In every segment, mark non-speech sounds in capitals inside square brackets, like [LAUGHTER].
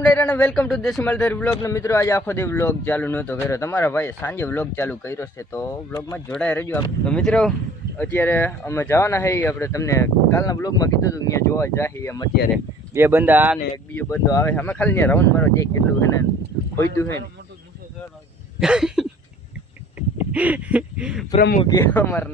Ram Dera welcome to દેશી માલધારી vlog મિત્રો, આજે આખો દી વ્લોગ ચાલુ નહોતો કર્યો. તમારા ભાઈ સાંજે વ્લોગ ચાલુ કર્યો છે તો વ્લોગમાં જોડાઈ રહેજો આપ. તો મિત્રો, અત્યારે અમે જવાના હઈ આપણે તમને કાલના બ્લોગમાં કીધું હતું, અહીંયા જોવા જાય એમ અત્યારે. બે બંદા આ ને એક બીજો બંદો આવે અમે ખાલી ત્યાં રાઉન્ડ મારવા જઈએ કેટલું છે ને ખોઈદું છે ને. [LAUGHS] પ્રમુખ એ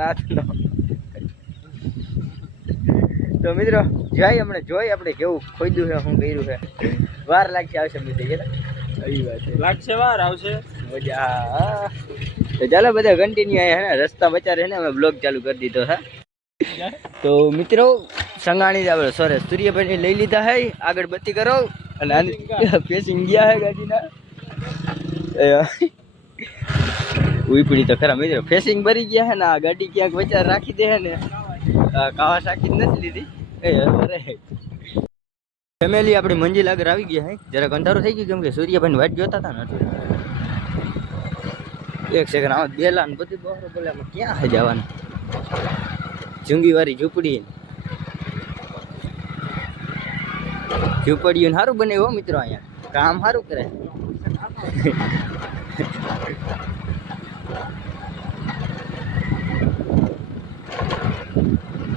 નાથનો તો મિત્રો, જાય હમણાં જોઈ આપણે કેવું ખોઈદું છે, શું કર્યું છે. વાર લાગશે આવશે બધે છે એ વાત છે. લાગશે વાર આવશે. મજા તો ચાલો બધા કન્ટિન્યુ આવ્યા હે ને? રસ્તા બચારે છે ને અમે બ્લોગ ચાલુ કરી દીધો હા? તો મિત્રો સંગાણી આપણે સોરે સૂર્યભાઈ લઈ લીધા હે આગળ બત્તી કરો. અને આની પેસિંગ ગયા. હે ગાડીના. એ, ઉપડી તો ખરા મિત્રો. ફેસિંગ ભરી ગયા હે ને આ ગાડી ક્યાંક વચ્ચે રાખી દે હે ને. આ કાવાસાકી જ નથી લીધી. એ અરે. ફેમિલી આપણી મંજિલ આગળ આવી ગયા હે. જરાક અંધારું થઈ ગયું કેમ કે સૂર્યભાઈ વાટ જોતા હતા ને એક સેકન્ડ આમાં બેલા ને બધી બહાર બોલે, આમાં ક્યાં જવાનું? જુંગી વાળી ઝૂંપડી ઝૂંપડીયું સારું બને હો મિત્રો અહીંયા. કામ સારું કરે. [LAUGHS]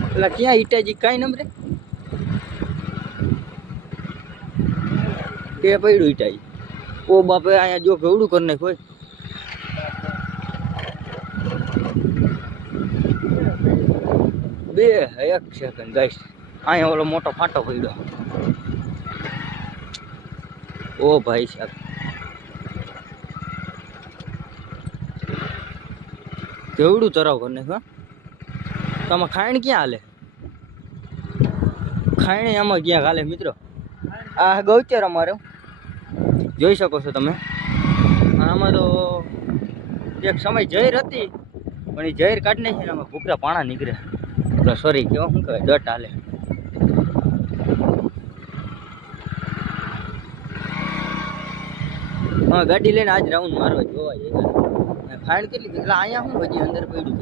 એટલે ક્યાં ઈટાજી, કાંઈ નંબરે? કે પડ્યું ઈટાજી ઓ બાપે, અહીંયા જો ગવડું કરી નાખ હોય. બે એક સેકન્ડ ગાઈશ અહીંયા ઓલો મોટો ફાટો પડ્યો. ઓ ભાઈ સાહેબ. કેવડું તરાવ કરીને હા. તમે ખાણ ક્યાં હાલે? ખાયણ આમાં ક્યાં હાલે, મિત્રો? આ ગૌચર અમારે. જોઈ શકો છો તમે. આમાં તો એક સમય જહેર હતી, પણ એ જહેર કાઢી નાખી ને આમાં ભૂકરા પાણા નીકળે. સોરી કેવો શું કહેવાય ડટ હાલે. હા, ગાડી લઈને આજ રાઉન્ડ મારવા જોવા જઈએ ફાઇન કેટલી એટલે અહીંયા શું હજી અંદર પડ્યું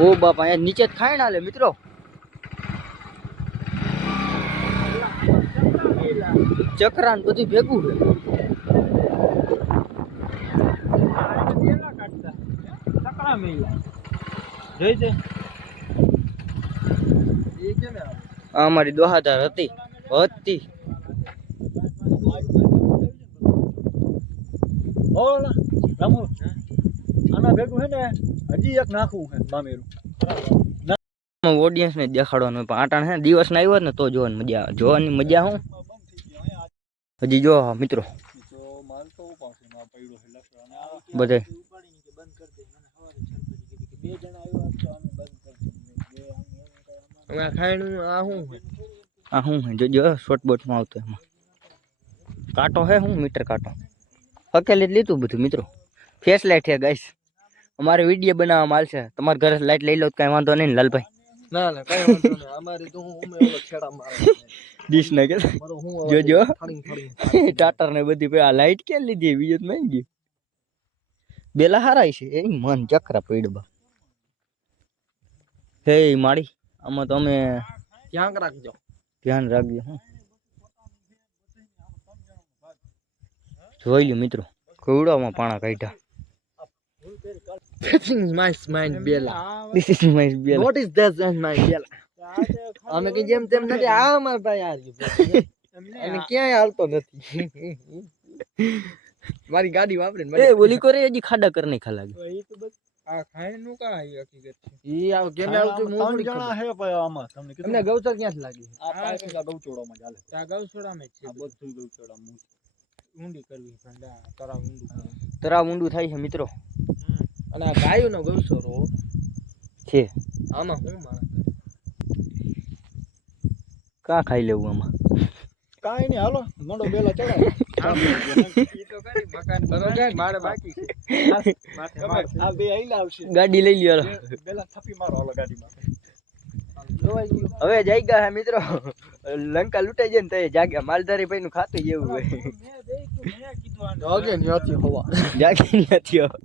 ઓ બાપ, અહીંયા નીચે જ ખાણ હાલે, મિત્રો. ચક્રા ને બધું ભેગું છે છે અમારી દોહાદાર હતી હતી. આના ભેગું હે ને હજી એક નાખવું છે મામેરું. ઓડિયન્સ ને દેખાડવાનું પણ આટાણ હે દિવસ ના આવ્યો ને તો જોવાની મજા જોવાની મજા હું? હજી જો મિત્રો. બધે. આ શું હે જોજો શોર્ટ બોટમાં આવતો એમાં. કાંટો હે હું મીટર કાંટો. અકેલે જ લીધું બધું મિત્રો. ફેસ લાઇટ હે ગાઈસ અમારે વીડિયો બનાવવામાં આવશે તમારા ઘરે લાઇટ લઈ લો તો કાંઈ વાંધો નહીં લાલભાઈ. ના ના કઈ વાંધો નહીં. અમારે તો હું છેડા મારે ડીશ ને કે જોજો. [LAUGHS] ટાટર ને બધી આ લાઈટ ક્યાં લીધી બીજું તો નહીં ગયું બેલા હારાય છે એ મન ચક્ર પીડબા હે માડી આમાં તો અમે ક્યાંક રાખજો ધ્યાન રાખજો હો જોઈ લ્યો મિત્રો કવડામાં પાણા કાઢ્યા This is my mind Bella. This is my Bella. What is this my Bella? અમે કે જેમ તેમ નથી આ અમાર ભાઈ હારી [LAUGHS] અને ક્યાંય હાલતો નથી. [LAUGHS] મારી ગાડી વાપરે ને એ ઓલી કરે હજી ખાડા કર નહીં ખાલાગે આ ખાયનું કા હકીકત છે? ઈ આ કેમ આવતું થોડી જણા હે ભાઈ આમાં તમને કીધું તમને ગૌચર ક્યાંથી લાગી? આ પાછલા ગૌચોડામાં ચાલે આ ગૌચોડામાં છે આ બધું. ગૌચોડામાં ઊંડી કરવી ઠંડા તરાવ ઊંડું તરાવ ઊંડું થાય છે મિત્રો. અને આ ગાયોનો ગૌચોરો છે. આમાં હું માણસ? કા ખાઈ લેવું આમાં? કાઈ નહીં હાલો મોડો બેલા ચડાય. ઈ તો કરી મકાન બરોબર મારે બાકી આ બે આવશે ગાડી લઈ લ્યો થપી મારો હવે જઈ ગયા હે મિત્રો. લંકા લૂંટાઈ જાય ને તો જાગ્યા. માલધારી ભાઈ નું ખાતું જેવું હોય. જાગે ન્યાથી હવા. જાગે ત્યાંથી હવા.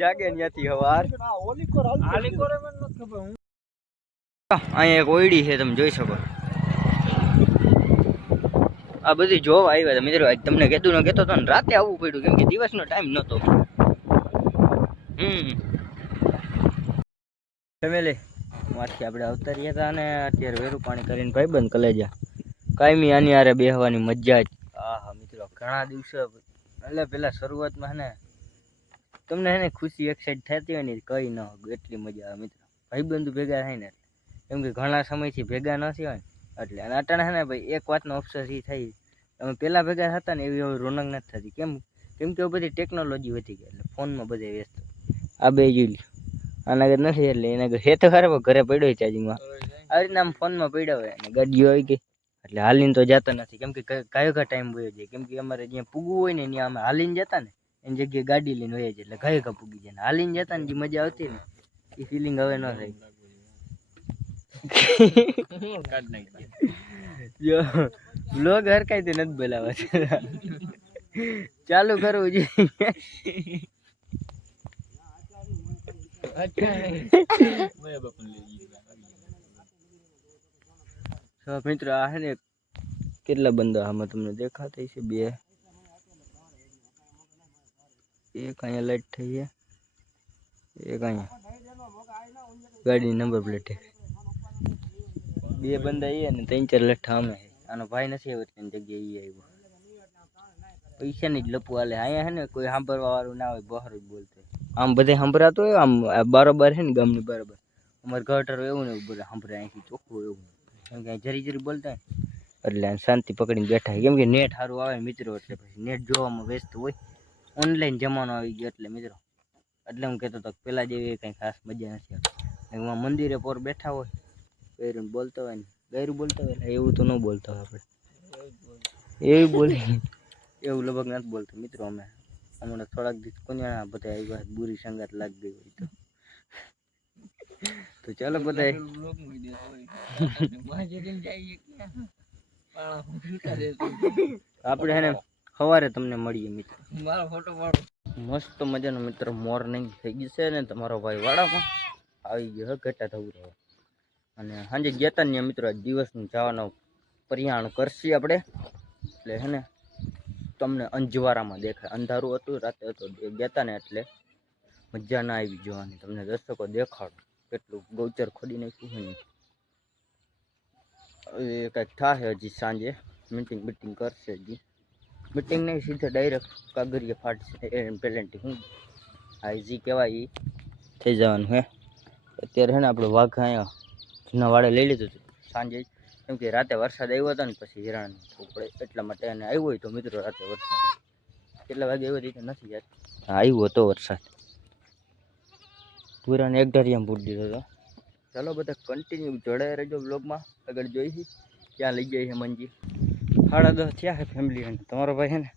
જાગે નથી. ખબર. અહીંયા એક ઓયડી છે તમે જોઈ શકો. આ બધી જોવા આવ્યા હતા મિત્રો તમને કીધું ન કહેતો હતો ને રાતે આવવું પડ્યું કેમ કે દિવસનો ટાઈમ નહોતો. ફેમિલી વાંચી આપણે આવતા રહ્યા હતા અને અત્યારે વેરું પાણી કરીને ભાઈબંધ કલેજા. કાયમી આની આરે બેહવાની મજા જ. આહા મિત્રો, ઘણા દિવસે એટલે પેલા શરૂઆતમાં ને તમને એને ખુશી એક્સાઇટ થતી હોય ને કઈ ન એટલી મજા આવે મિત્રો. ભાઈબંધુ ભેગા થાય ને. કેમ કે ઘણા સમયથી ભેગા ન થયા હોય એટલે. અને અટાણે હે ને ભાઈ એક વાતનો અફસોસ એ થઈ અમે પહેલાં ભેગા થતા ને એવી હવે રોનક નથી થતી. કેમ કેમ કે બધી ટેકનોલોજી વધી ગઈ એટલે ફોનમાં બધે વ્યસ્ત. આ બે જોઈ આના આગળ નથી એટલે એના આગળ હે તો ખરાબ ઘરે પડ્યો ચાર્જિંગમાં આવી રીતના આમ ફોનમાં પડ્યા હોય અને ગાડીઓ આવી ગઈ. એટલે હાલીને તો જતા નથી. કેમ કે કયો કયો ટાઈમ વયો જાય? કેમ કે અમારે જ્યાં પૂગવું હોય ને ત્યાં અમે હાલીને જતા ને એની જગ્યાએ ગાડી લઈને વયા જાય. એટલે કયો કા પૂગી જાય હાલીને જતા ને જે મજા આવતી ને એ ફિલિંગ હવે ન થાય. જો બ્લોગ હરકાઈ તે નથી બોલાવા ચાલુ કરવું જોઈએ તો મિત્રો આ છે ને કેટલા બંદા આમાં તમને દેખાતા છે બે એક અહીંયા લાઈટ થઈ છે એક અહીંયા ગાડી નંબર પ્લેટ બે બંદા એ અને ત્રણ ચાર લઠ્ઠા અમે છે. આનો ભાઈ નથી આવ્યો તેની જગ્યાએ ઈ આવ્યો. પૈસાની જ લપુ હાલે. અહીંયા છે ને કોઈ સાંભળવા વાળું ના હોય, બહાર જ બોલતો. હોય. આમ બધે સંભળાતું હોય, આમ, આ બરોબર છે ને ગામની બરોબર. અમારે ગટર એવું ને એવું બધા સંભળાય અહીંથી ચોખ્ખું એવું. કેમ કે અહીં જરી જરી બોલતા હોય ને. એટલે આમ શાંતિ પકડીને બેઠા હોય. કેમ કે નેટ સારું આવે ને મિત્રો, એટલે પછી નેટ જોવામાં વ્યસ્ત હોય. ઓનલાઈન જમાનો આવી ગયો એટલે મિત્રો. એટલે હું કહેતો હતો કે પહેલાં જેવી કંઈ ખાસ મજા નથી આવતી. એમાં મંદિરે પોર બેઠા હોય ગયરું બોલતા હોય ને. ગયરું બોલતા હોય એવું તો ન બોલતા હોય આપણે. એવું બોલી. એવું લગભગ નથી બોલતા મિત્રો અમે. હમણાં થોડાક દિવસ કોને બધા આવ્યા બુરી સંગાત લાગી ગઈ હોય તો. તો ચાલો બધા આપણે હે ને સવારે તમને મળીએ મિત્રો. મસ્ત મજાનો મિત્ર મોર્નિંગ થઈ ગઈ છે ને તમારો ભાઈ વાડામાં. આવી ગયો ઘટા થવું રહે અને સાંજે ગયા ને મિત્રો દિવસનું જવાનો પરિયાણ કરશી આપણે. એટલે હે ને, તમને અંજવારામાં દેખાય. અંધારું હતું, રાતે હતું ગયા ને એટલે મજા ના આવી જોવાની. તમને દર્શકો દેખાડો. કેટલું ગૌચર ખોદી નાખ્યું ને. એ કંઈક થશે હજી સાંજે. મીટિંગ બીટિંગ કરશે હજી. મીટિંગ નહીં, સીધે ડાયરેક્ટ કાગરીએ ફાટશે. પેલેન્ટી હું? આ જી કહેવાય એ થઈ જવાનું હે. અત્યારે હે ને, આપણે વાઘ અહીંયા જૂના વાડે લઈ લીધું હતું. સાંજે કેમ કે રાતે વરસાદ આવ્યો હતો ને પછી હેરાન થવું એટલા માટે અને આવ્યો હોય તો મિત્રો રાતે વરસાદ. કેટલા વાગે આવ્યો તો નથી યાદ. આવ્યો હતો વરસાદ. પૂરાને એક ઢારિયામાં પૂરી દીધો હતો. ચાલો બધા કન્ટિન્યુ જોડાઈ રહેજો બ્લોગમાં આગળ જોઈશી. ક્યાં લઈ જાય છે મંજી. સાડા દસ થયા છે ફેમિલી અને. તમારો ભાઈ છે ને,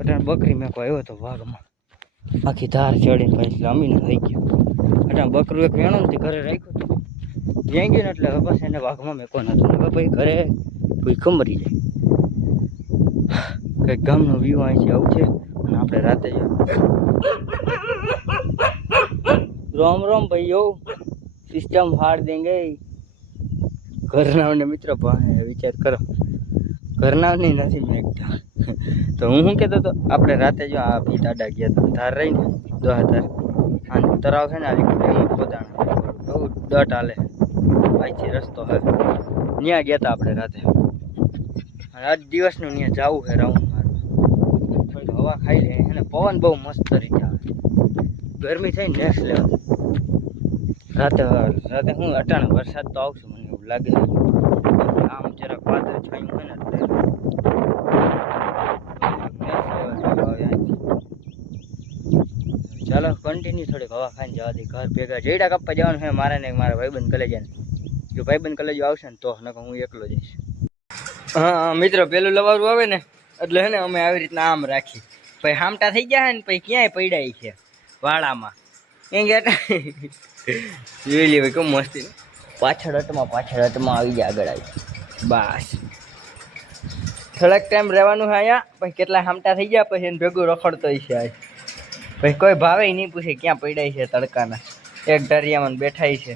અટાણ બકરી મેકો આવ્યો હતો વાઘમાં. આખી ધાર ચડીને ભાઈ અમીને થઈ ગયો. અટાણ બકરું એક વેણો ને ઘરે રાખ્યું હતું. જ્યાં ગયું ને એટલે હવે બસ એને વાઘમાં મેકો નતું હવે ભાઈ ઘરે ભૂખો મરી જાય. કંઈક ગામનો વ્યૂ અહીંથી આવું છે. અને આપણે રાતે રોમ રોમ ભાઈઓ સિસ્ટમ હાર દેંગે. મિત્ર પાસે વિચાર કરો. ઘરનાની નથી મેઘતા. તો હું શું કહેતો હતો? આપણે રાતે જો આ ભી દાડા ગયા હતા. ધાર રહીને દોહા ધાર અને તરાવ છે ને આવી પોતાણ બહુ દટ હાલે. અહીંથી રસ્તો હે. ત્યાં ગયા હતા આપણે રાતે. આજ દિવસનું ત્યાં જવું છે રાઉન્ડ મારું હવા ખાઈ લે અને પવન બહુ મસ્ત રીતે આવે. ગરમી થઈ નેક્સ્ટ લેવલ. રાતે રાતે હું અટાણે વરસાદ તો આવશે મને એવું લાગે આમ જરાક વાદળ છાયું હોય ને. ચાલો કન્ટિન્યુ થોડીક હવા ખાઈને જવા દે ઘર ભેગા. જેડા કપ્પા જવાનું છે મારે ને મારા ભાઈબંધ કલેજાને. જો ભાઈબંધ કલેજો આવશે ને તો નકર હું એકલો જઈશ. હા મિત્રો, પેલું લવારું આવે ને, એટલે હે ને અમે આવી રીતના આમ રાખી. પછી હામટા થઈ ગયા ને, પછી ક્યાંય પડ્યા છે વાડામાં. ક્યાં ગયા જોઈ લે કેમ મસ્તી. પાછળ હટમાં પાછળ હટમાં આવી જાય આગળ આવી. બસ. થોડાક ટાઈમ રહેવાનું છે અહીંયા, પછી કેટલા હામટા થઈ ગયા, પછી એને ભેગું રખડતો છે આ પછી કોઈ ભાવે નહીં પૂછે ક્યાં પડ્યા છે તડકાના. એક ઢરિયામાં બેઠાય છે.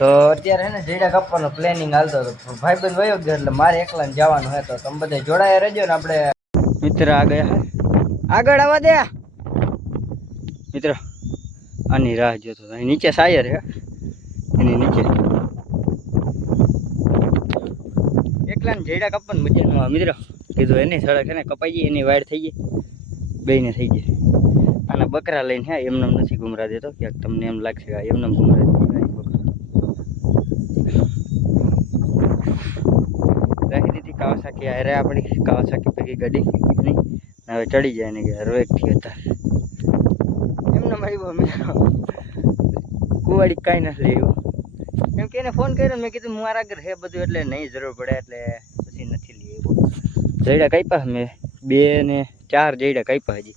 તો અત્યારે એને જીડા કાપવાનો પ્લાનિંગ હાલતો હતો. ભાઈ બંધ વયો ગયો એટલે મારે એકલાને જવાનું હોય તો તમે બધા જોડાયા રહેજો ને આપણે. મિત્ર આ ગયા આગળ આવવા દે. મિત્ર આની રાહ જોતો હતો. અહીં નીચે સાયર હે. એની નીચે. એકલાને જીડા કાપવાનું મજા મિત્ર કીધું એની સડક એને ને કપાઈ ગઈ એની વાડ થઈ ગઈ. બેને થઈ જાય અને બકરા લઈને હે એમને નથી ગુમરા દેતો. ક્યાંક તમને એમ લાગશે એમને ગુમરા દે બકરા રાખી દીધી અરે આપણી કાવાસાકી ભેગી ગાડી હવે ચડી જાય ને કે હરવેકથી હતા એમને મારી મેં કુવાડી કાંઈ નથી લેવું. કેમ કે એને ફોન કર્યો મેં કીધું મારા આગળ હે બધું એટલે નહીં જરૂર પડે એટલે પછી નથી લેવું. જઈડા કાપ્યા મેં બે ને ચાર જઈડા કાપ્યા હજી.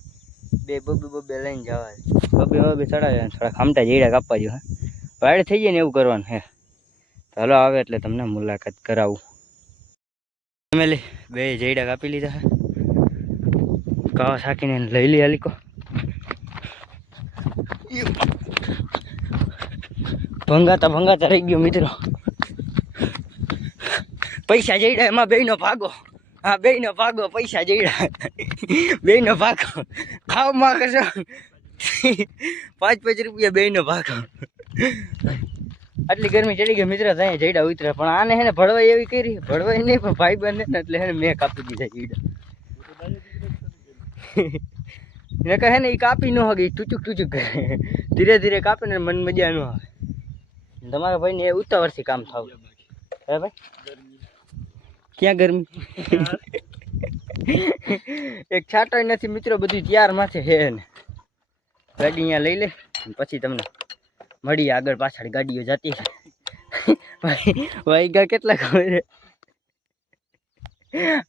બે બબે બબે લઈને જવા બબે બબે ચડાવ્યા થોડા ખામટા જઈડા કાપવા જો હા. વાડ થઈ જાય ને એવું કરવાનું, હે. ચાલો આવે એટલે તમને મુલાકાત કરાવું. ફેમિલી, બે જયડા કાપી લીધા કાવા સાકીને લઈ લઈ હાલીકો. ભંગાતા ભંગાતા રહી ગયો મિત્રો. પૈસા જઈડા એમાં બેયનો ભાગો. હા, બેયનો ભાગો, પૈસા જઈડા બેયનો ભાગો. ખાવમાં કરશો પાંચ પાંચ રૂપિયા બેયનો ભાગો. આટલી ગરમી ચડી ગઈ, મિત્ર ત્યાં જઈડા ઉતરે. પણ આને હેને ભળવાઈ એવી કરી. ભળવાઈ નહીં, પણ ભાઈ બંધ ને એટલે હેને મેં કાપી દીધા જઈડા એને કહે ને એ કાપી ન હગે ટૂચુક ટૂચુક કરે. ધીરે ધીરે કાપે ને મન મજા ન આવે. તમારા ભાઈને એ ઉતાવળથી કામ થાવ. હે ભાઈ? ક્યાં ગરમી? [LAUGHS] એક છાંટો નથી, મિત્રો, બધું ત્યાર માથે હે ને. ગાડી અહીંયા લઈ લે પછી તમને મળી આગળ પાછળ ગાડીઓ જતી ભાઈ વાઈગા કેટલા ખબર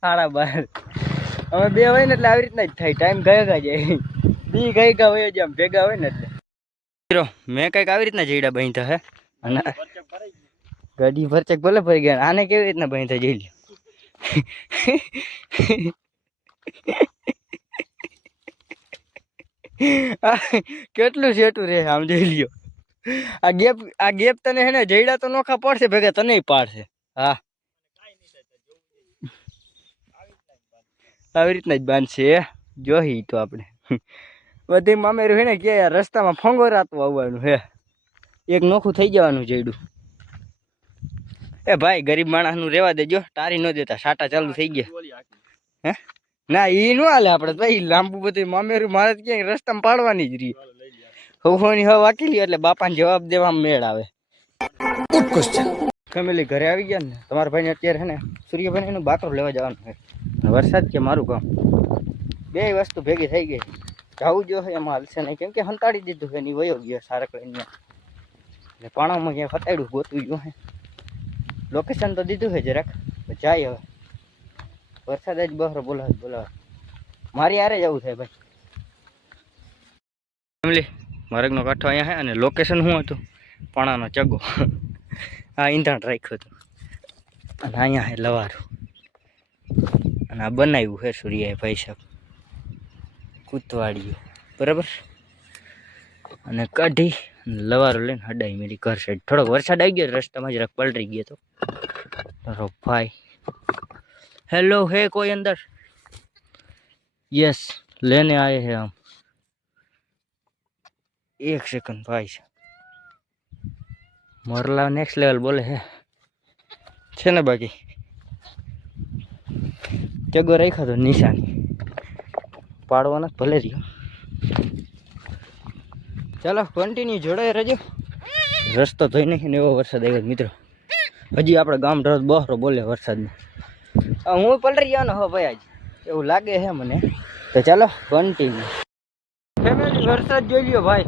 સાડા બાર. અમે બે હોય ને એટલે આવી રીતના જ થાય. ટાઈમ ગયા ગયા જાય. બી ગઈ ગયા હોય જેમ ભેગા હોય ને એટલે. મેં કંઈક આવી રીતના જઈડા બાંધ્યા હે. અને ગાડી ભરચક ભલે ભરી ગયા. આને કેવી રીતના બાંધ્યા જઈ લ્યો? કેટલું સેટું રે આમ જઈ લ્યો. આ ગેપ આ ગેપ તને હે ને જઈડા તો નોખા પડશે, ભેગા તને પાડશે. હા. આવી રીતના જ બાંધશે જોઈ તો આપણે. બધી મામેરું હે ને કે રસ્તામાં ફોંગો રાતું આવવાનું હે. એક નોખું થઈ જવાનું જઈડું એ ભાઈ, ગરીબ માણસનું રહેવા દેજો. તારી ન દેતા, સાટા ચાલુ થઈ ગયા. હે? ના એ ન હાલે આપણે ભાઈ લાંબુ બધું મામેરું, મારે ક્યાંય રસ્તામાં પાડવાની જ રહી. હોવાની હવા વાકેલી એટલે બાપાને જવાબ દેવા મેળ આવે. ફેમિલી ઘરે આવી ગયા ને તમારા ભાઈને અત્યારે છે ને સૂર્યભાઈ એનું બાકરો લેવા જવાનું છે. વરસાદ કે મારું કામ? બે વસ્તુ ભેગી થઈ ગઈ. જવું જો એમાં હાલશે નહીં. કેમ કે હંતાડી દીધું છે એની વયો ગયો સારક લઈને. એટલે પાણામાં ક્યાંય ફતાડ્યું ગોતું ગયું હે લોકેશન તો દીધું છે જરાક જાય હવે. વરસાદ જ બહાર બોલાવે બોલાવે. મારી આરે જવું થાય ભાઈ. ફેમિલી મરગનો કાંઠો અહીંયા છે અને લોકેશન શું હતું? પાણાનો ચગો. આ ઈંધણ રાખ્યું હતું. અને અહીંયા છે લવારું. અને આ બનાવ્યું છે સૂર્યાએ ભાઈ સાહેબ. કૂતવાડ્યું બરાબર? અને કાઢી લવારું લઈને હડાઈ મેરી ઘર સાઈડ. થોડોક વરસાદ આવી ગયો, રસ્તામાં જરાક પલટી ગયો તો. ભાઈ. હેલો હે કોઈ અંદર? યસ લઈને આવે છે આમ. એક સેકન્ડ ભાઈ છે. મોરલા નેક્સ્ટ લેવલ બોલે હે. છે ને બાકી? ચગો રાખ્યો તો નિશાની. પાડવાના ભલે રહ્યો. ચાલો કન્ટિન્યુ જોડાય રજો રસ્તો ધોઈ ને એવો વરસાદ આવ્યો મિત્રો. હજી આપણે ગામ ઢોર બહરો બોલે વરસાદમાં હું પલરી ગયો હો ભાઈ આજ. એવું લાગે છે મને. તો ચાલો કન્ટિન્યુ ફેમિલી વરસાદ જોઈ લ્યો ભાઈ.